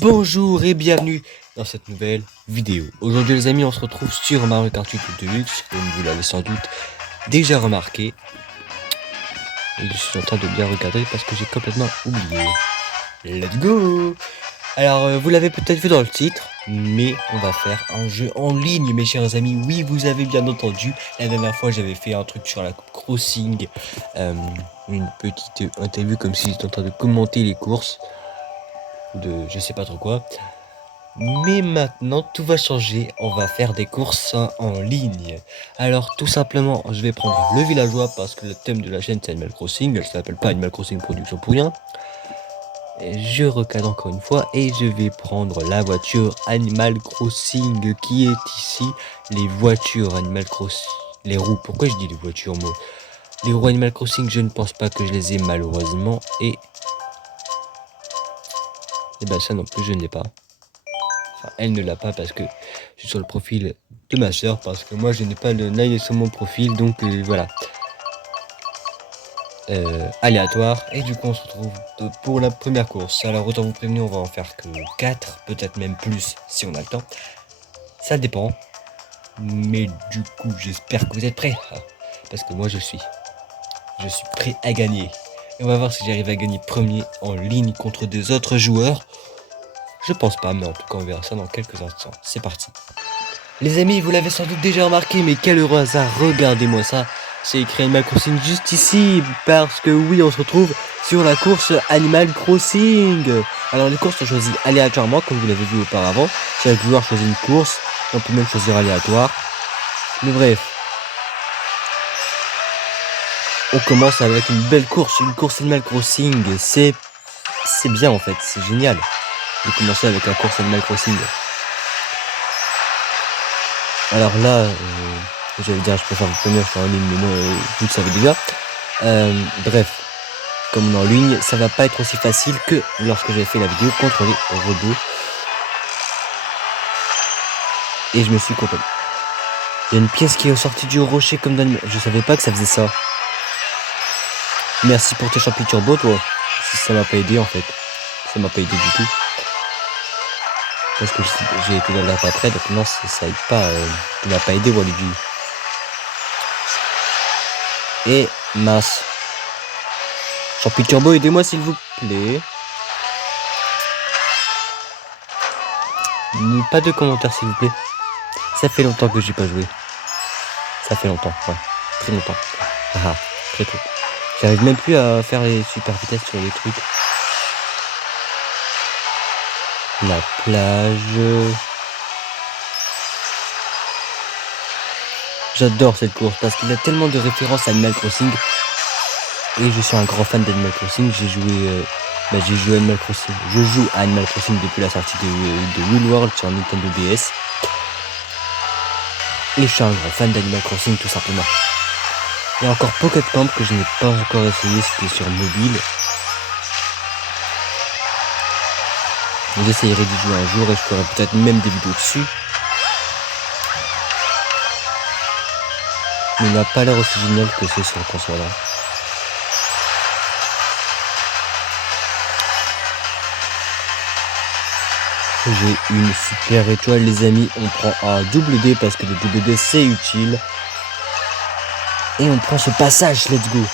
Bonjour et bienvenue dans cette nouvelle vidéo. Aujourd'hui les amis, on se retrouve sur Mario Kart 8 Deluxe, comme vous l'avez sans doute déjà remarqué. Et je suis en train de bien regarder parce que j'ai complètement oublié. Let's go! Alors vous l'avez peut-être vu dans le titre, mais on va faire un jeu en ligne mes chers amis. Oui, vous avez bien entendu, la dernière fois j'avais fait un truc sur la Coupe Crossing, une petite interview comme si j'étais en train de commenter les courses de je sais pas trop quoi. Mais maintenant tout va changer, on va faire des courses en ligne. Alors tout simplement je vais prendre le villageois parce que le thème de la chaîne c'est Animal Crossing, elle s'appelle pas Animal Crossing Production pour rien. Et je recadre encore une fois et je vais prendre la voiture Animal Crossing qui est ici. Les voitures Animal Crossing, les roues, pourquoi je dis les voitures moi? Les roues Animal Crossing je ne pense pas que je les ai malheureusement et ben ça non plus je ne l'ai pas. Enfin, elle ne l'a pas parce que je suis sur le profil de ma soeur, parce que moi je n'ai pas le Nine sur mon profil, donc voilà. Aléatoire, et du coup on se retrouve pour la première course. Alors autant vous prévenir, on va en faire que 4, peut-être même plus si on a le temps. Ça dépend. Mais du coup j'espère que vous êtes prêts. Parce que moi je suis prêt à gagner. Et on va voir si j'arrive à gagner premier en ligne contre deux autres joueurs. Je pense pas, mais en tout cas on verra ça dans quelques instants. C'est parti. Les amis, vous l'avez sans doute déjà remarqué, mais quel heureux hasard, regardez-moi ça. C'est écrit Animal Crossing juste ici, parce que oui, on se retrouve sur la course Animal Crossing. Alors les courses sont choisies aléatoirement, comme vous l'avez vu auparavant. Chaque joueur choisit une course, on peut même choisir aléatoire. Mais bref. On commence avec une belle course, une course Animal Crossing. C'est bien en fait, c'est génial de commencer avec la course Animal Crossing. Alors là, j'allais dire, je préfère vous prévenir, je suis en ligne, mais non, vous le savez déjà. Bref, comme on est en ligne, ça va pas être aussi facile que lorsque j'avais fait la vidéo contre les robots. Et je me suis coupé. Il y a une pièce qui est sortie du rocher comme dans... Je savais pas que ça faisait ça. Merci pour tes champignons turbo, toi. Ça m'a pas aidé en fait. Ça m'a pas aidé du tout. Parce que j'ai été dans la après, donc non, ça aide pas. Il m'a pas aidé, Waluigi. Et mince. Champi Turbo, aidez-moi s'il vous plaît. Pas de commentaires s'il vous plaît. Ça fait longtemps que j'ai pas joué. Ça fait longtemps, ouais. Très longtemps. Ah, très tôt. J'arrive même plus à faire les super vitesses sur les trucs. La plage. J'adore cette course parce qu'il y a tellement de références à Animal Crossing. Et je suis un grand fan d'Animal Crossing. J'ai joué à Animal Crossing. Je joue à Animal Crossing depuis la sortie de Will World sur Nintendo DS. Et je suis un grand fan d'Animal Crossing tout simplement. Il y a encore Pocket Camp que je n'ai pas encore essayé, c'était sur mobile. J'essayerai d'y jouer un jour et je ferai peut-être même des vidéos dessus. Mais il n'a pas l'air aussi génial que c'est sur le console. J'ai une super étoile les amis, on prend un double D parce que le double D c'est utile. Et on prend ce passage, let's go.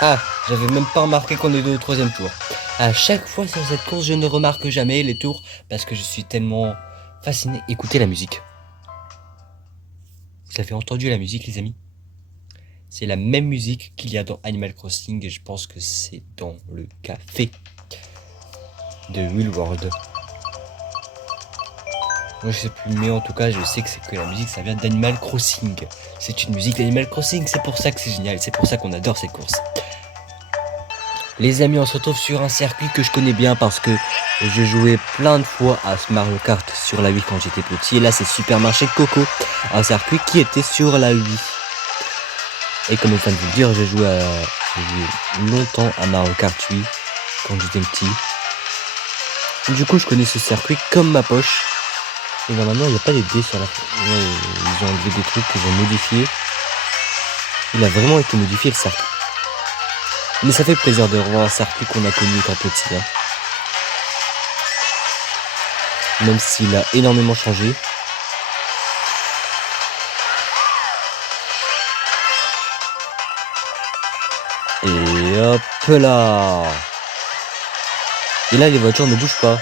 Ah, j'avais même pas remarqué qu'on est au troisième tour. À chaque fois sur cette course, je ne remarque jamais les tours parce que je suis tellement fasciné. Écoutez la musique. Vous avez entendu la musique les amis? C'est la même musique qu'il y a dans Animal Crossing et je pense que c'est dans le café de Will World. Moi je sais plus, mais en tout cas je sais que la musique ça vient d'Animal Crossing. C'est une musique d'Animal Crossing, c'est pour ça que c'est génial, c'est pour ça qu'on adore cette course. Les amis, on se retrouve sur un circuit que je connais bien parce que je jouais plein de fois à Mario Kart sur la Wii quand j'étais petit. Et là c'est Supermarché Coco, un circuit qui était sur la Wii. Et comme je viens de vous le dire, j'ai joué longtemps à Mario Kart 8 quand j'étais petit. Du coup je connais ce circuit comme ma poche. Et normalement il n'y a pas des dés sur la... Ouais, ils ont enlevé des trucs qu'ils ont modifiés. Il a vraiment été modifié le circuit. Mais ça fait plaisir de revoir un circuit qu'on a connu quand petit. Hein. Même s'il a énormément changé. Et hop là. Et là les voitures ne bougent pas.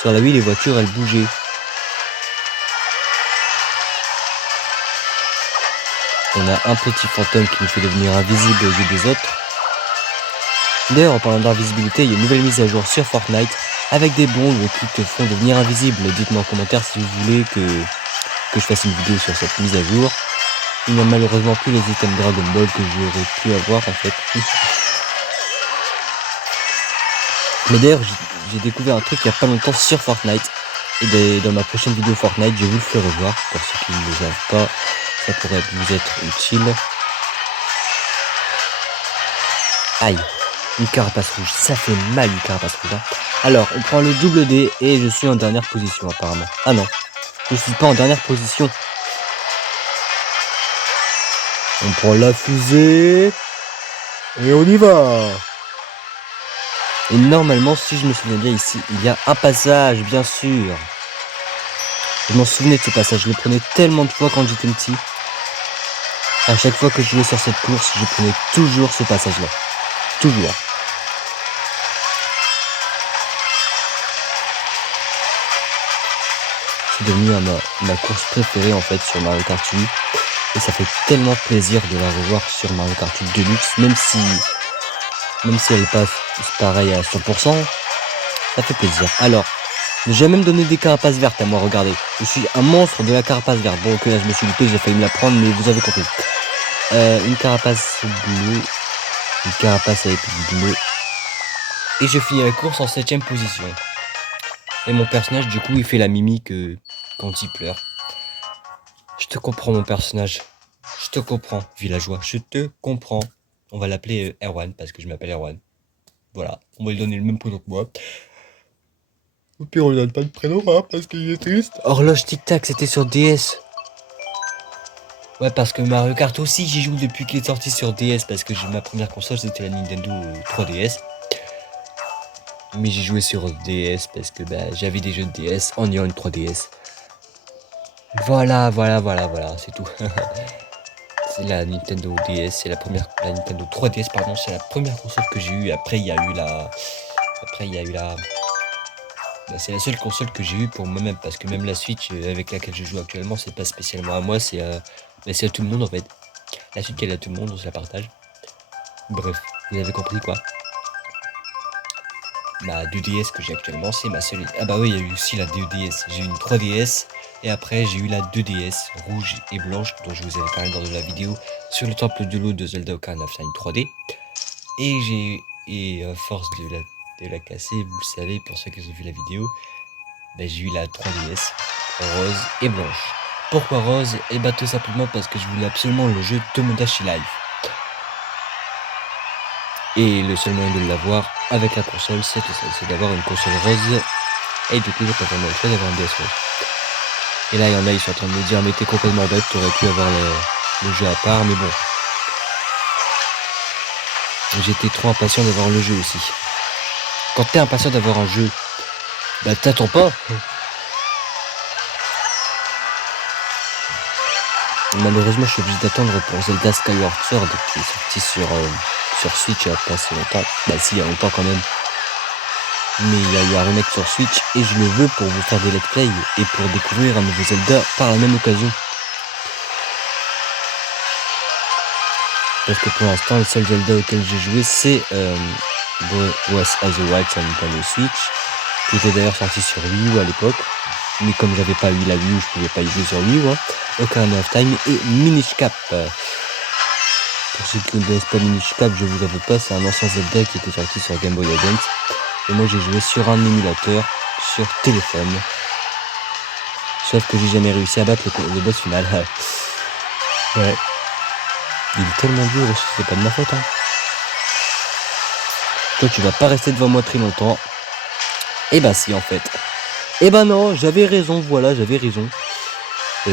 Sur la Wii les voitures elles bougeaient. On a un petit fantôme qui nous fait devenir invisible aux yeux des autres. D'ailleurs en parlant d'invisibilité, il y a une nouvelle mise à jour sur Fortnite avec des bombes qui te font devenir invisible. Dites-moi en commentaire si vous voulez que je fasse une vidéo sur cette mise à jour. Il n'y a malheureusement plus les items Dragon Ball que j'aurais pu avoir en fait. Mais d'ailleurs j'ai découvert un truc il n'y a pas longtemps sur Fortnite. Et dans ma prochaine vidéo Fortnite je vous le ferai voir. Pour ceux qui ne le savent pas, ça pourrait vous être utile. Aïe, une carapace rouge, ça fait mal une carapace rouge. Hein. Alors on prend le double D et je suis en dernière position apparemment. Ah non, je suis pas en dernière position. On prend la fusée et on y va. Et normalement, si je me souviens bien ici, il y a un passage, bien sûr. Je m'en souvenais de ce passage, je le prenais tellement de fois quand j'étais petit. À chaque fois que je jouais sur cette course, je prenais toujours ce passage-là. Toujours. C'est devenu ma course préférée en fait sur Mario Kart 8. Et ça fait tellement plaisir de la revoir sur Mario Kart 8 Deluxe, même si elle passe pareil à 100%, ça fait plaisir. Alors, j'ai même donné des carapaces vertes à moi, regardez. Je suis un monstre de la carapace verte. Bon, ok, là je me suis loupé, j'ai failli me la prendre, mais vous avez compris. Une carapace bleue, une carapace avec du bleu. Et je finis la course en 7ème position. Et mon personnage, du coup, il fait la mimique quand il pleure. Je te comprends, mon personnage. Je te comprends, villageois. Je te comprends. On va l'appeler Erwan, parce que je m'appelle Erwan. Voilà, on va lui donner le même prénom que moi. Au pire, on lui donne pas de prénom, hein, parce qu'il est triste. Horloge tic-tac, c'était sur DS. Ouais, parce que Mario Kart aussi, j'y joue depuis qu'il est sorti sur DS, parce que ma première console, c'était la Nintendo 3DS. Mais j'ai joué sur DS, parce que j'avais des jeux de DS en ayant une 3DS. Voilà, c'est tout. C'est la Nintendo DS, c'est la Nintendo 3DS, pardon, c'est la première console que j'ai eue. Après, il y a eu la... c'est la seule console que j'ai eue pour moi-même, parce que même la Switch avec laquelle je joue actuellement, c'est pas spécialement à moi, c'est à tout le monde en fait. La Switch elle est à tout le monde, on se la partage. Bref, vous avez compris quoi. Ma 2DS que j'ai actuellement, c'est ma seule... Ah bah oui, il y a eu aussi la 2DS. J'ai eu une 3DS, et après j'ai eu la 2DS, rouge et blanche, dont je vous avais parlé dans la vidéo sur le temple de l'eau de Zelda Ocarina of Time 3D. Et à force de la casser, vous le savez, pour ceux qui ont vu la vidéo, j'ai eu la 3DS rose et blanche. Pourquoi rose? Et tout simplement parce que je voulais absolument le jeu Tomodachi Life. Et le seul moyen de l'avoir avec la console, c'est tout ça, c'est d'avoir une console rose. Et du coup, j'ai pas vraiment le choix d'avoir un DS rose. Et là, il y en a, ils sont en train de me dire, mais t'es complètement bête, t'aurais pu avoir le jeu à part, mais bon. J'étais trop impatient d'avoir le jeu aussi. Quand t'es impatient d'avoir un jeu, t'attends pas. Malheureusement, je suis obligé d'attendre pour Zelda Skyward Sword qui est sorti sur Switch il y a pas si longtemps. Si, il y a longtemps quand même. Mais il y a eu un remake sur Switch et je le veux pour vous faire des let's play et pour découvrir un nouveau Zelda par la même occasion. Parce que pour l'instant, le seul Zelda auquel j'ai joué, c'est Breath of the Wild sur Nintendo Switch, qui était d'ailleurs sorti sur Wii U à l'époque. Mais comme j'avais pas eu la Wii U, je pouvais pas y jouer sur Wii U. Ocarina of Time et Minish Cap. Pour ceux qui ne connaissent pas Minish Cap, je vous avoue pas, c'est un ancien Zelda qui était sorti sur Game Boy Advance. Et moi j'ai joué sur un émulateur sur téléphone. Sauf que j'ai jamais réussi à battre le boss final. Ouais. Il est tellement dur aussi, c'est pas de ma faute. Hein. Toi tu vas pas rester devant moi très longtemps. Et si en fait. Et non, j'avais raison, voilà, j'avais raison. Tu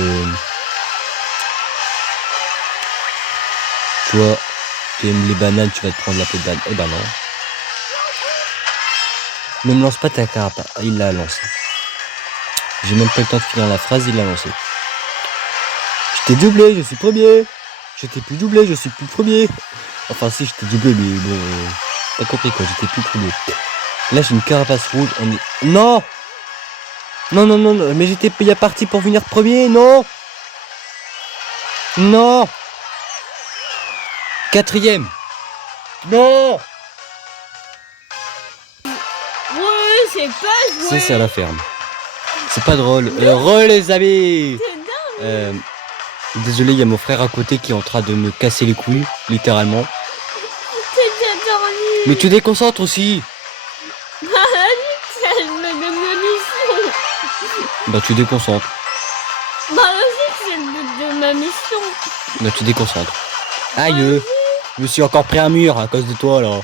vois, tu aimes les bananes, tu vas te prendre la peau de banane. Eh ben non. Ne me lance pas ta carapace. Ah, il l'a lancé. J'ai même pas le temps de finir la phrase, il l'a lancé. Je t'ai doublé, je suis premier. Je t'ai plus doublé, je suis plus premier. Enfin si, je t'ai doublé, mais bon... t'as compris quoi, j'étais plus premier. Là j'ai une carapace rouge, on est... Non. Non, non, non, non, mais j'étais bien parti pour venir premier, non. Non. Quatrième. Non. Ouais, c'est pas joué. C'est à la ferme. C'est pas drôle. Re les amis. C'est dingue. Désolé, il y a mon frère à côté qui est en train de me casser les couilles, littéralement. C'est déjà dormi. Mais tu déconcentres aussi. Ça me donne ma mission. Bah tu déconcentres. Bah aussi, c'est le but de ma mission. Bah tu déconcentres. Aïe. Je me suis encore pris un mur à cause de toi là.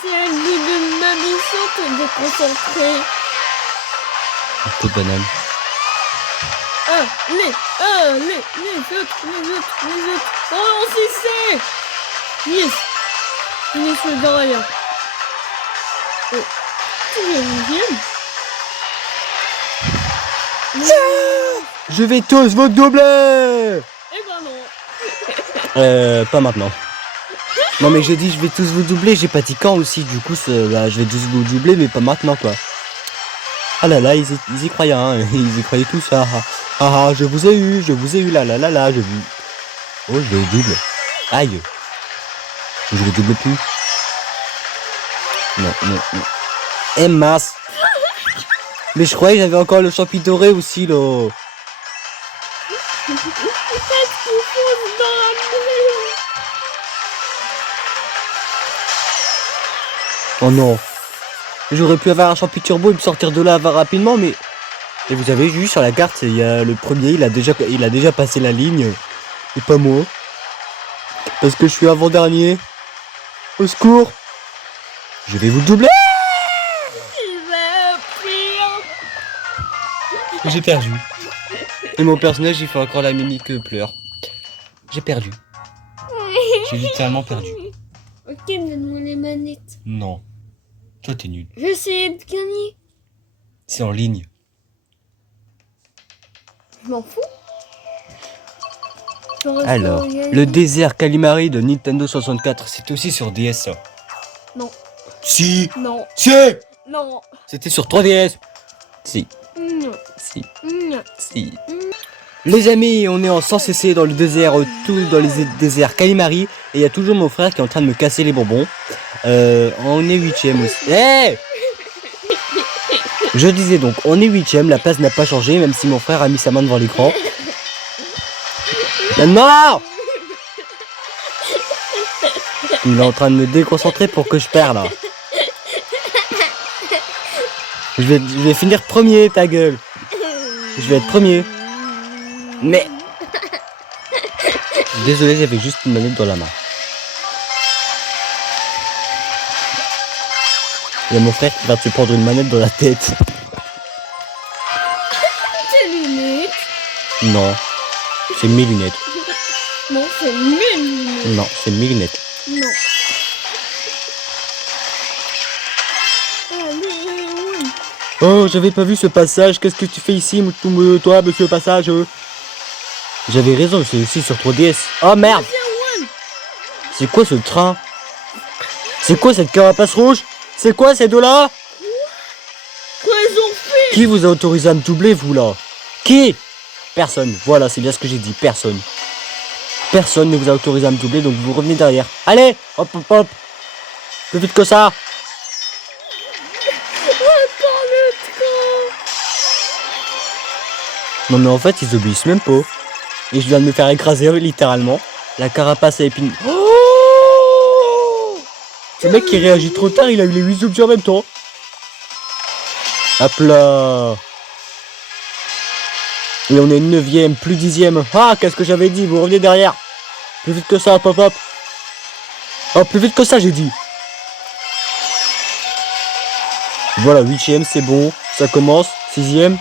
C'est le but de ma mission de déconcentrer. Un peu de banane. Les autres. Oh, c'est. Yes. Finish le derrière. Oh. Tu es deuxième. Je vais tous vous doubler. Eh ben non. Pas maintenant. Non mais j'ai dit je vais tous vous doubler, j'ai pas dit quand aussi, du coup bah, je vais tous vous doubler mais pas maintenant quoi. Ah là là, ils y croyaient, hein. Ils y croyaient tous, je vous ai eu, là, je vous... Oh, je vais double. Aïe. Je vais double plus. Non. Eh mince. Mais je croyais que j'avais encore le champi doré aussi, là. Oh non. J'aurais pu avoir un champi turbo et me sortir de là rapidement, mais... Et vous avez vu sur la carte, il y a le premier, il a déjà passé la ligne. Et pas moi. Parce que je suis avant-dernier. Au secours. Je vais vous doubler. Il va pire. J'ai perdu. Et mon personnage, il fait encore la mimique pleure. J'ai perdu. J'ai littéralement perdu. Ok, donne-moi les manettes. Non. Toi, t'es nul. J'essaie de gagner. C'est en ligne. Je m'en fous. Alors, le désert Calimari de Nintendo 64, c'est aussi sur DS ça. Non. Si. Non. Si. Non. C'était sur 3DS. Si. Non. Si. Non. Si. Les amis, on est sans cesser dans le désert, tout dans les déserts Calimari, et il y a toujours mon frère qui est en train de me casser les bonbons. On est 8ème aussi. Hey, je disais donc, on est 8ème, la place n'a pas changé, même si mon frère a mis sa main devant l'écran. Non. Il est en train de me déconcentrer pour que je perde là. Je vais finir premier, ta gueule. Je vais être premier. Mais... Désolé, j'avais juste une manette dans la main. Il y a mon frère qui va te prendre une manette dans la tête. Tes lunettes. Non. C'est mes lunettes. Non, c'est mes lunettes. Non, c'est mes lunettes. Non. Allez, oui. Oh, j'avais pas vu ce passage. Qu'est-ce que tu fais ici, toi, monsieur Passage? J'avais raison, c'est aussi sur 3DS. Oh merde! C'est quoi ce train? C'est quoi cette carapace rouge? C'est quoi ces deux-là? Quoi ils ont fait? Qui vous a autorisé à me doubler, vous là? Qui? Personne. Voilà, c'est bien ce que j'ai dit. Personne. Personne ne vous a autorisé à me doubler, donc vous revenez derrière. Allez! Hop, hop, hop! Plus vite que ça! Attends le train. Non mais en fait, ils obéissent même pas. Et je viens de me faire écraser, littéralement. La carapace à épines. Oh, ce mec qui réagit trop tard, il a eu les 8 objets en même temps. Hop là. Et on est 9ème, plus 10ème. Ah, qu'est-ce que j'avais dit? Vous revenez derrière. Plus vite que ça, hop hop hop. Oh, plus vite que ça, j'ai dit. Voilà, 8ème, c'est bon. Ça commence. 6ème.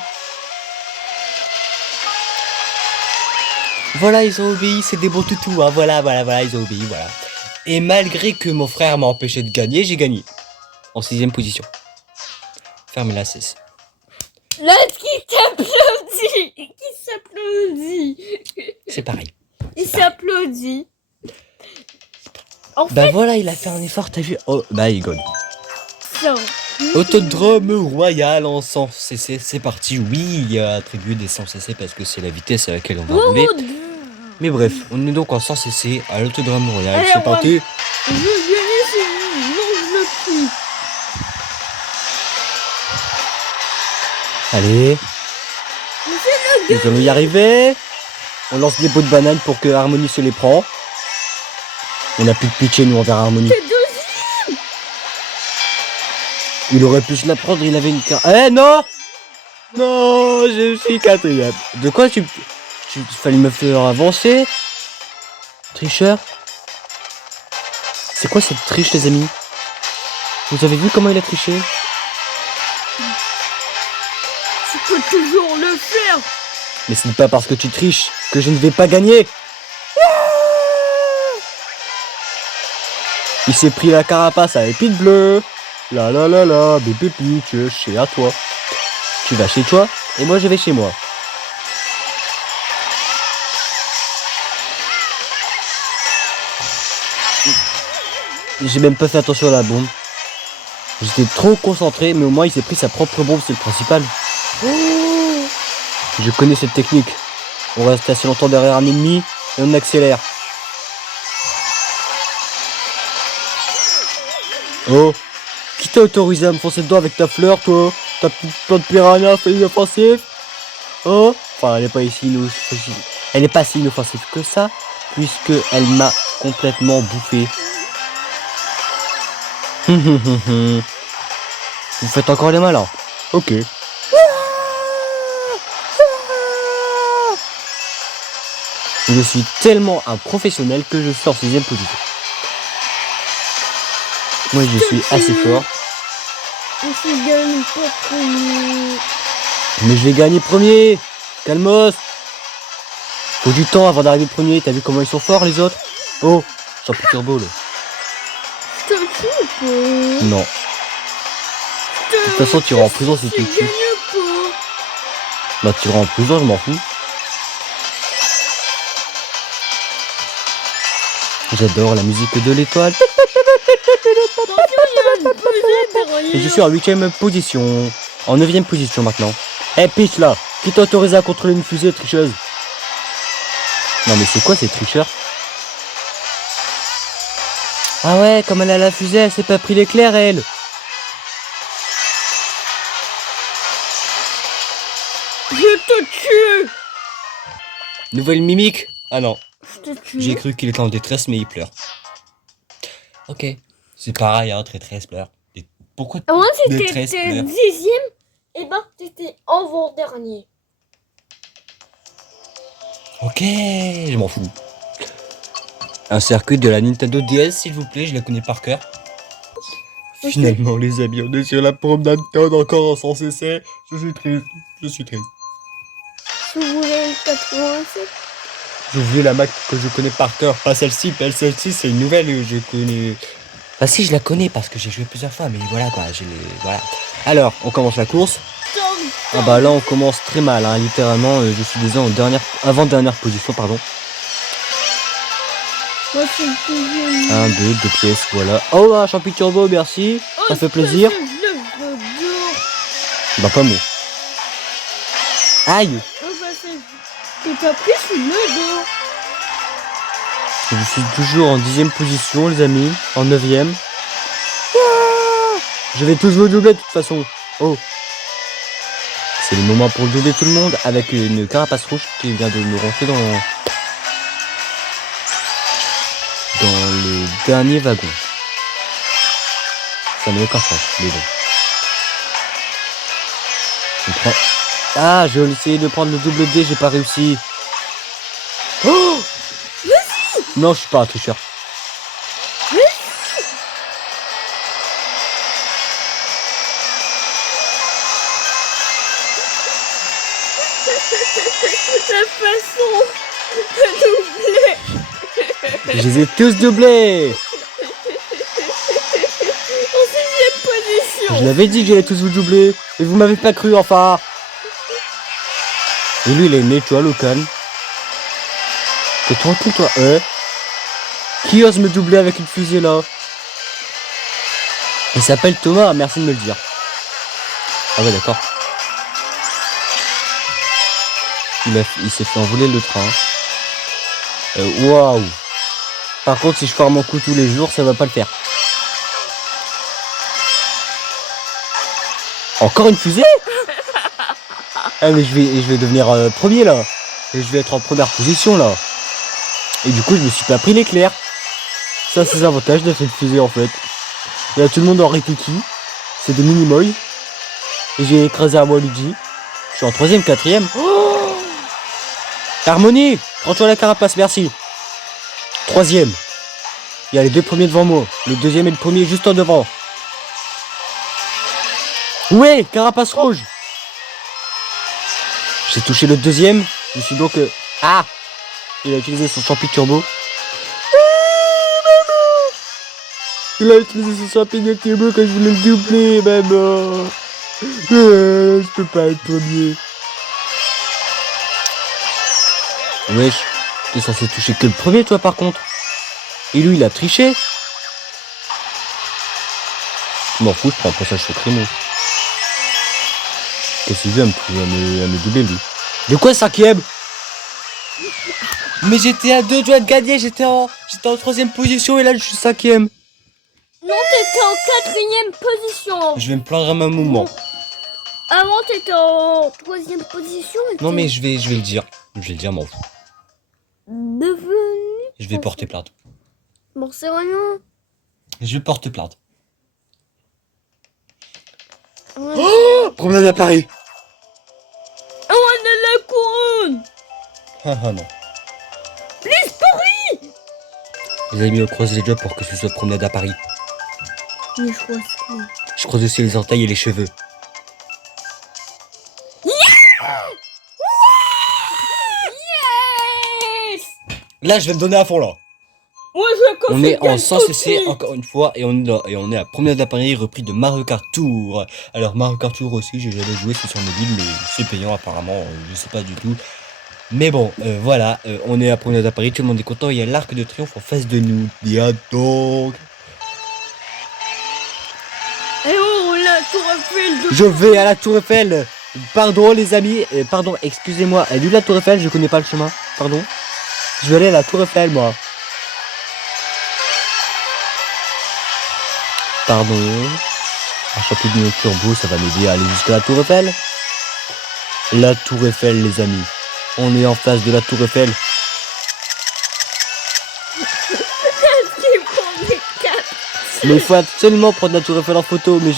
Voilà, ils ont obéi, c'est des bons toutous, hein. Voilà, ils ont obéi, voilà. Et malgré que mon frère m'a empêché de gagner, j'ai gagné. En 6ème position. Ferme la cesse. L'autre qui s'applaudit. Qui s'applaudit. C'est pareil. Il s'applaudit. En Bah fait, voilà, il a fait un effort, t'as vu? Oh, bah il gagne. ça. Autodrome royal en 100 cc, c'est parti. Oui, il a attribué des 100 cc parce que c'est la vitesse à laquelle on va rouler. Mais bref, on est donc en 100 cc à l'autodrome royal. Allez, C'est on va- parti. Je vais c'est non, je le prie. Allez, Mais c'est le nous allons y arriver. On lance des pots de banane pour que Harmonie se les prend. On a plus de pitié, nous, envers Harmonie. gars de Il aurait pu se la prendre, il avait une carte. Eh non! Non, je suis quatrième. De quoi tu fallait me faire avancer? Tricheur? C'est quoi cette triche, les amis? Vous avez vu comment il a triché? Tu peux toujours le faire. Mais ce n'est pas parce que tu triches que je ne vais pas gagner. Il s'est pris la carapace à épine bleue. La la la la, bébé pique, chez à toi. Tu vas chez toi et moi je vais chez moi. J'ai même pas fait attention à la bombe. J'étais trop concentré, mais au moins il s'est pris sa propre bombe, c'est le principal. Je connais cette technique. On reste assez longtemps derrière un ennemi et on accélère. Oh, qui t'a autorisé à me foncer dedans avec ta fleur, toi? Ta petite plante piranha fait inoffensif? Oh, enfin, elle est pas ici inoffensive. Elle est pas si inoffensive que ça, puisque elle m'a complètement bouffé. Vous faites encore les malins. Ok. Je suis tellement un professionnel que je suis en 6ème position. Moi je suis assez fort. On se gagne pas premier. Mais je vais gagner premier. Calmos. Faut du temps avant d'arriver premier. T'as vu comment ils sont forts les autres? Oh, champion turbo là. Je te tue pas. Non. De toute façon tu iras en prison si tu Je te tues. gagne pas. Bah tu iras en prison, je m'en fous. J'adore la musique de l'étoile. Attention, il y a un buzzer derrière. Et je suis en 8ème position. En 9ème position maintenant. Eh pitch là. Qui t'a autorisé à contrôler une fusée tricheuse? Non mais c'est quoi ces tricheurs? Ah ouais, comme elle a la fusée, elle s'est pas pris l'éclair elle. Je te tue. Nouvelle mimique? Ah non. Je te tue. J'ai cru qu'il était en détresse mais il pleure. Ok. C'est pareil hein, détresse pleure. Et pourquoi Moi, si détresse t'étais pleure? 10ème, et ben t'étais avant-dernier. Ok, je m'en fous. Un circuit de la Nintendo DS s'il vous plaît, je la connais par cœur. Ok. Finalement les amis, on est sur la promenade Todd encore en 100 cc. Je suis triste, je suis triste. Si vous voulez le 87. J'ai oublié la Mac que je connais par cœur, pas celle-ci, celle-ci c'est une nouvelle que je connais. Bah si je la connais parce que j'ai joué plusieurs fois, mais voilà quoi, voilà. Alors, on commence la course. Ah bah là on commence très mal, hein, littéralement, je suis déjà en avant-dernière position, pardon. Moi, c'est le deuxième. 1, 2 pièces, voilà. Oh là, champi turbo, merci, ça fait plaisir. Bah pas moi. Aïe. T'es pas pris sous le dos. Je suis toujours en 10ème position les amis, en 9ème. Je vais tous vous doubler de toute façon. Oh. C'est le moment pour doubler tout le monde avec une carapace rouge qui vient de me rentrer dans le dernier wagon. Ça n'a aucun sens, mais bon. Je prends... Ah, j'ai essayé de prendre le double D, j'ai pas réussi. Oh non, je suis pas un tricheur. La façon de doubler. Je les ai tous doublés. Je l'avais dit que j'allais tous vous doubler. Et vous m'avez pas cru, enfin. Et lui, il est né, tu vois, Locan. T'es tranquille, toi. Qui ose me doubler avec une fusée, là? Il s'appelle Thomas, merci de me le dire. Ah ouais, d'accord. Il s'est fait envoler le train. Waouh. Par contre, si je pars mon coup tous les jours, ça va pas le faire. Encore une fusée? Ah mais je vais devenir premier là. Et je vais être en première position là. Et du coup je me suis pas pris l'éclair. Ça c'est l'avantage de cette fusée en fait. Il y a tout le monde en rikiki. C'est des mini-moy. Et j'ai écrasé un Waluigi. Je suis en 3ème, 4ème. Oh, Harmonie, prends-toi la carapace, merci. 3ème. Il y a les 2 premiers devant moi. Le 2ème et le premier juste en devant. Ouais, carapace rouge. J'ai touché le 2ème. Je suis donc... Ah, il a utilisé son champi turbo. Il a utilisé son champignon turbo quand je voulais le doubler, maman. Je peux pas être premier. Wesh, t'es censé toucher que le premier, toi, par contre. Et lui, il a triché. Je m'en fous, je prends un passage sur Crémo. Qu'est-ce qu'il veut à me doubler, lui? De quoi, 5ème? Mais j'étais à 2 doigts de gagner, j'étais en 3ème position et là, je suis 5ème. Non, t'étais en 4ème position. Je vais me plaindre à ma maman. Avant, t'étais en 3ème position. Non, mais je vais le dire. Je vais le dire, m'en fous. Devenu. Je vais porter plainte. Bon, c'est rien. Je porte plainte. Ouais. Oh, promenade à Paris. Oh, on a la couronne. Ah non. Please, Paris. Les amis, on croise les doigts pour que ce soit promenade à Paris. Mais je crois que... Je croise aussi les orteils et les cheveux. Yes. Là, je vais me donner à fond, là. Ouais, je On est en 100 cc encore une fois et on est à promenade à Paris repris de Mario Kart Tour. Alors Mario Kart Tour aussi, j'ai jamais joué, c'est sur mobile, mais c'est payant apparemment, je sais pas du tout. Mais bon, voilà, on est à promenade à Paris, tout le monde est content, il y a l'Arc de Triomphe en face de nous. Dis donc. Et oh, la tour Eiffel de... Je vais à la Tour Eiffel. Pardon les amis, pardon, excusez-moi, elle est où la Tour Eiffel? Je connais pas le chemin, pardon. Je vais aller à la Tour Eiffel moi. Pardon. Un champignon turbo, ça va m'aider à aller jusqu'à la Tour Eiffel. La Tour Eiffel, les amis. On est en face de la Tour Eiffel. Mais il faut absolument prendre la Tour Eiffel en photo, mes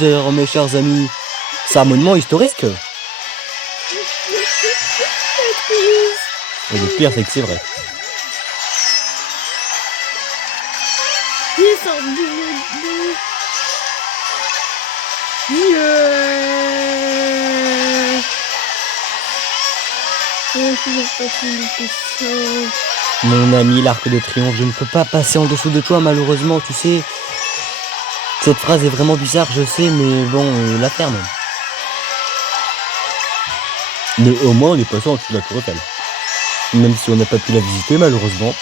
chers amis. C'est un monument historique. Et le pire, c'est que c'est vrai. Ils sortent du... Mon ami, l'Arc de Triomphe, je ne peux pas passer en dessous de toi, malheureusement, tu sais. Cette phrase est vraiment bizarre, je sais, mais bon, la ferme. Mais au moins, on est passé en dessous de la Tour Eiffel. Même si on n'a pas pu la visiter, malheureusement.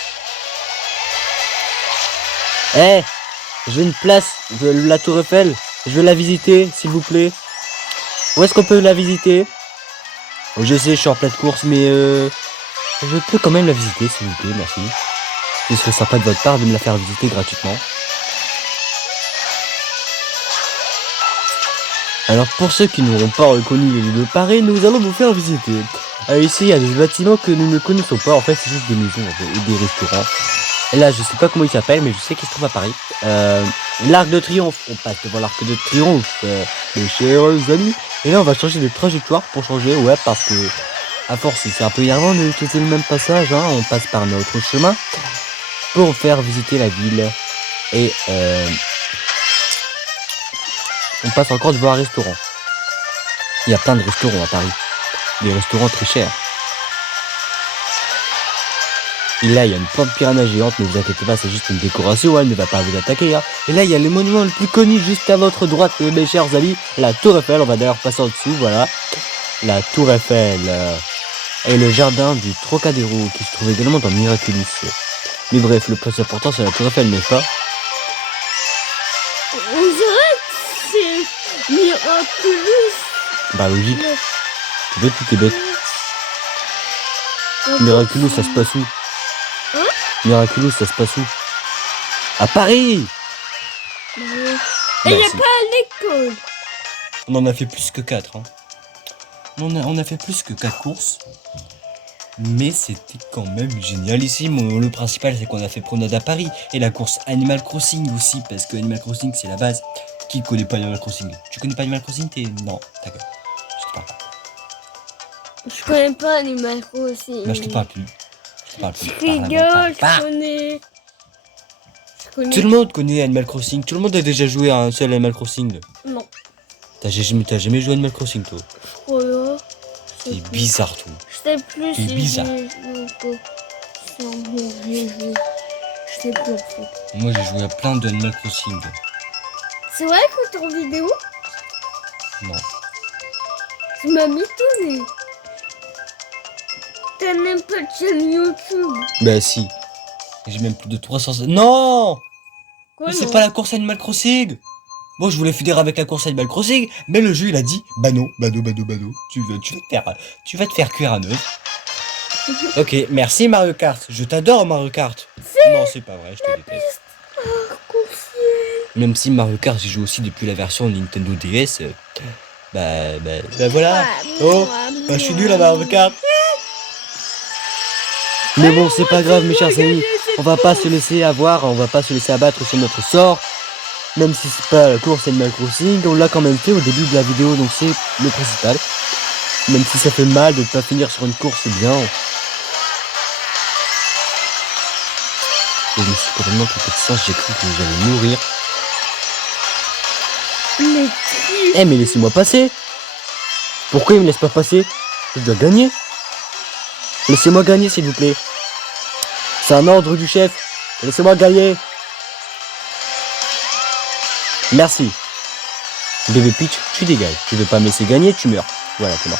Eh, j'ai une place de la Tour Eiffel. Je veux la visiter, s'il vous plaît. Où est-ce qu'on peut la visiter? Je sais, je suis en pleine course, mais je peux quand même la visiter, s'il vous plaît, merci. Ce serait sympa de votre part de me la faire visiter gratuitement. Alors pour ceux qui n'auront pas reconnu les lieux de Paris, nous allons vous faire visiter. Ici, il y a des bâtiments que nous ne connaissons pas, en fait c'est juste des maisons et des restaurants. Et là, je sais pas comment il s'appelle, mais je sais qu'il se trouve à Paris. L'Arc de Triomphe, on passe devant l'Arc de Triomphe, mes chers amis. Et là, on va changer de trajectoire pour changer, ouais, parce que à force, c'est un peu énervant de utiliser le même passage, hein. On passe par notre chemin pour faire visiter la ville. Et on passe encore devant un restaurant. Il y a plein de restaurants à Paris. Des restaurants très chers. Et là, il y a une plante piranha géante, ne vous inquiétez pas, c'est juste une décoration, elle ne va pas vous attaquer. Hein. Et là, il y a le monument le plus connu juste à votre droite, mes chers amis, la Tour Eiffel. On va d'ailleurs passer en dessous, voilà. La Tour Eiffel. Et le jardin du Trocadéro, qui se trouve également dans Miraculous. Mais bref, le plus important, c'est la Tour Eiffel, n'est-ce pas? On dirait que c'est miraculeux. Bah logique, Mais- tu veux tout est bête. Miraculous, ça se passe où? Hein? Miraculous, ça se passe où? À Paris! Et Bah, il n'y a si. pas à l'école. On en a fait plus que 4. Hein. On a fait plus que 4 courses. Mais c'était quand même génial ici. Le principal, c'est qu'on a fait promenade à Paris. Et la course Animal Crossing aussi. Parce que Animal Crossing, c'est la base. Qui connaît pas Animal Crossing? Tu connais pas Animal Crossing? Non, d'accord. Je te parle pas. Je connais pas Animal Crossing. Là, je te parle plus. Je te parle plus. Je Parle avant, rigole, parle pas. je connais. Tout le monde connaît Animal Crossing. Tout le monde a déjà joué à un seul Animal Crossing. Non, T'as jamais joué à Animal Crossing, toi? je crois. C'est bizarre, tout. Je sais plus C'est si bizarre. j'ai joué ou pas. C'est un bon vieux jeu. Je sais plus en fait. Moi, j'ai joué à plein de Animal Crossing. C'est vrai que t'es en vidéo? Non. Tu m'as mitonné. T'as même pas de chaîne YouTube. Bah si. J'ai même plus de 300... Non! Quoi, Mais c'est non? pas la course Animal Crossing. Moi, je voulais finir avec la course Animal Crossing, mais le jeu, il a dit, bah non. Tu vas te faire cuire un œuf. Ok, merci Mario Kart. Je t'adore Mario Kart. Non, c'est pas vrai, je te déteste. Même si Mario Kart, j'y joue aussi depuis la version Nintendo DS. Bah voilà. Oh, bah je suis nul à Mario Kart. Mais bon, c'est pas grave, mes chers amis. On va pas se laisser avoir, on va pas se laisser abattre sur notre sort. Même si c'est pas la course Animal Crossing, on l'a quand même fait au début de la vidéo, donc c'est le principal. Même si ça fait mal de ne pas finir sur une course, c'est bien. Et je me suis complètement trompé de sens, j'ai cru que j'allais mourir. Mais Eh mais laissez-moi passer. Pourquoi il me laisse pas passer? Je dois gagner. Laissez-moi gagner s'il vous plaît. C'est un ordre du chef. Laissez-moi gagner. Merci. Bébé Peach, tu dégages. Tu veux pas me laisser gagner, tu meurs. Voilà, t'es mort.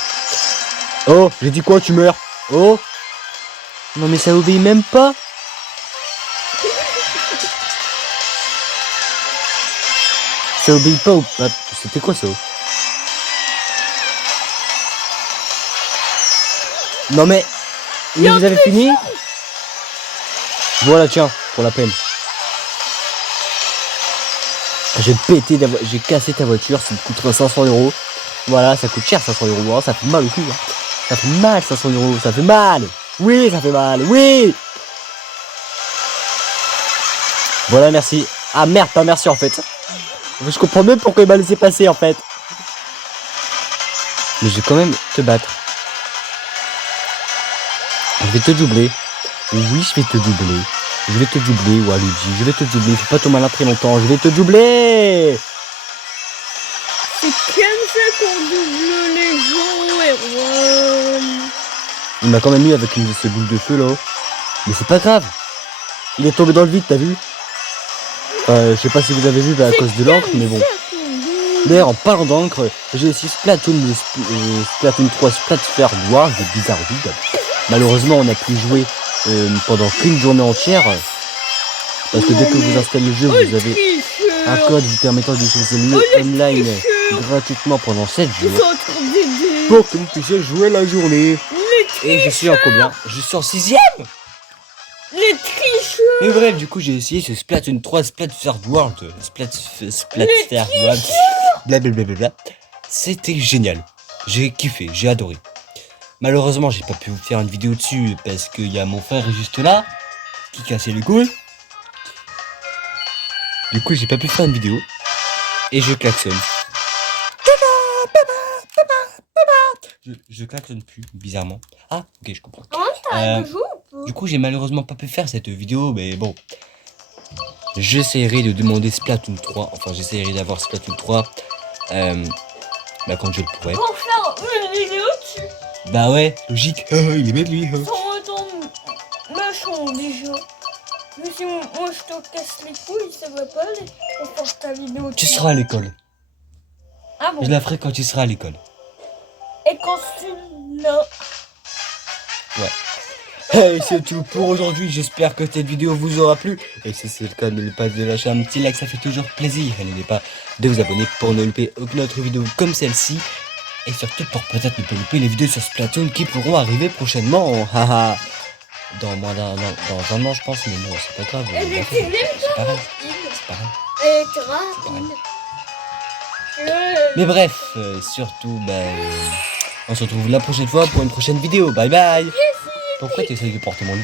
Oh, j'ai dit quoi, tu meurs? Oh. Non mais ça obéit même pas. Ça obéit pas au... Ah, c'était quoi ça? Non mais vous avez fini? Voilà, tiens, pour la peine. J'ai cassé ta voiture, ça me coûtera 500 €. Voilà, ça coûte cher 500 €, hein, ça fait mal au cul. Hein. Ça fait mal 500 €, ça fait mal. Oui, ça fait mal, oui. Voilà, merci. Ah merde, pas merci en fait. Je comprends même pourquoi il m'a laissé passer en fait. Mais je vais quand même te battre. Je vais te doubler. Oui, je vais te doubler. Je vais te doubler, Waluigi. Je vais te doubler. Fais pas ton malin très longtemps. Je vais te doubler. c'est comme ça qu'on double les gens, Erwan. Il m'a quand même mis avec une de ces boules de feu là. Mais c'est pas grave. Il est tombé dans le vide, t'as vu? Je sais pas si vous avez vu à cause de l'encre, mais bon. D'ailleurs, en parlant d'encre, j'ai aussi Splatoon 3 Splatfire War de Bizarre Vide. Malheureusement, on a pu jouer pendant qu'une journée entière. Parce que dès que vous installez le jeu, vous avez un code vous permettant d'utiliser le online gratuitement pendant 7 jours. Pour que vous puissiez jouer la journée. Et je suis en combien? Je suis en 6ème. Les tricheurs. Mais bref, du coup, j'ai essayé ce Splatoon 3 Splatfire World. Splatfire World. Blablabla. C'était génial. J'ai kiffé, j'ai adoré. Malheureusement, j'ai pas pu vous faire une vidéo dessus parce qu'il y a mon frère juste là qui cassait les couilles. Du coup, j'ai pas pu faire une vidéo. Et je klaxonne. Je klaxonne plus, bizarrement. Ah, ok, je comprends. Du coup, j'ai malheureusement pas pu faire cette vidéo, mais bon. J'essaierai de demander Splatoon 3. Enfin, j'essaierai d'avoir Splatoon 3. Quand je le pourrai. Pour faire une vidéo dessus. Bah ouais, logique. Il est bête lui. Sans retourner. Mais je mon bijou. Mais si moi je te casse les couilles, ça va pas aller pour faire ta vidéo. Tu seras à l'école. Ah bon? Je la ferai quand tu seras à l'école. Et quand tu l'as. Et c'est tout pour aujourd'hui, j'espère que cette vidéo vous aura plu. Et si c'est le cas, n'oubliez pas de lâcher un petit like, ça fait toujours plaisir. Et n'oubliez pas de vous abonner pour ne louper aucune autre vidéo comme celle-ci. Et surtout pour peut-être ne pas louper les vidéos sur Splatoon qui pourront arriver prochainement. Haha. Dans moins d'un an, dans un an je pense, mais bon c'est pas grave. Elle on va était faire. même C'est pareil, rapide. c'est pareil. Elle était rapide. Mais bref, surtout, on se retrouve la prochaine fois pour une prochaine vidéo. Bye bye. Pourquoi tu essayes de porter mon loup?